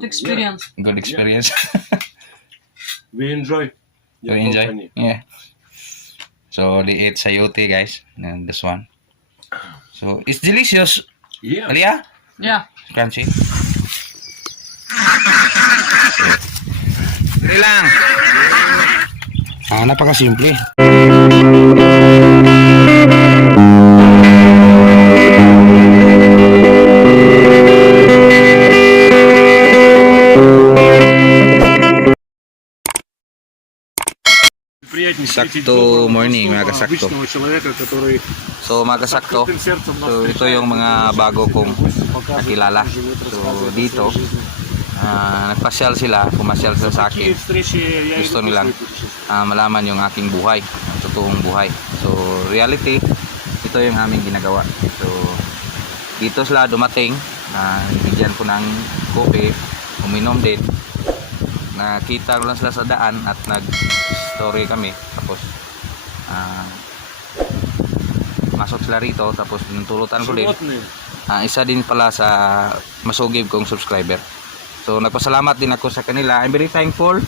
good experience. Good experience. We enjoy. You enjoy? Yeah. So they ate sayote, guys, and this one. So it's delicious. Yeah. Alia? Yeah. Crunchy. Dali lang. Napakasimple. Sakto morning, mga kasakto. So mga kasakto, so ito yung mga bago kong nakilala. So dito, nagpasyal sila, pumasyal sila sa akin. Gusto nilang malaman yung aking buhay, totoong buhay. So reality, ito yung aming ginagawa. So dito sila dumating, bigyan ko ng kope, uminom din. Nakita ko lang sila sa daan at nag-story kami. Tapos masok sila rito, tapos tinutulutan ko din. Isa din pala sa masugib kong subscriber. So nagpasalamat din ako sa kanila. I'm very thankful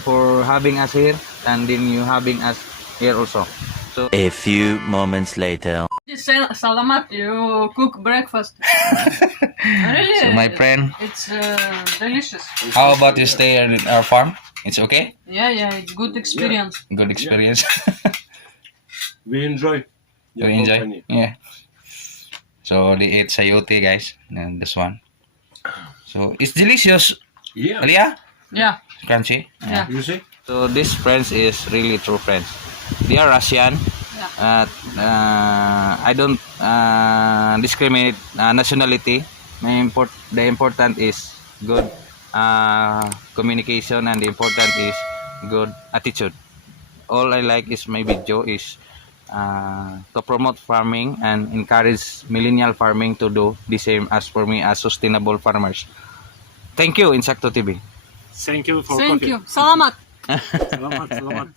for having us here, and then you having us here also. So a few moments later. Salamat, you cook breakfast. Really, so my friend, it's delicious. how about you stay at our farm? It's okay? Yeah, it's good experience. Good experience. We enjoy. You enjoy? Yeah. So they ate sayote, guys, and this one. So it's delicious. Yeah. Alia? Yeah. Crunchy. Yeah. You see? So these friends is really true friends. They are Russian. Yeah. I don't discriminate nationality. The important is good communication, and the important is good attitude. All I like is my video is to promote farming and encourage millennial farming to do the same as for me as sustainable farmers. Thank you, Insakto TV. Thank you for Thank coffee. you. Salamat. Salamat, salamat.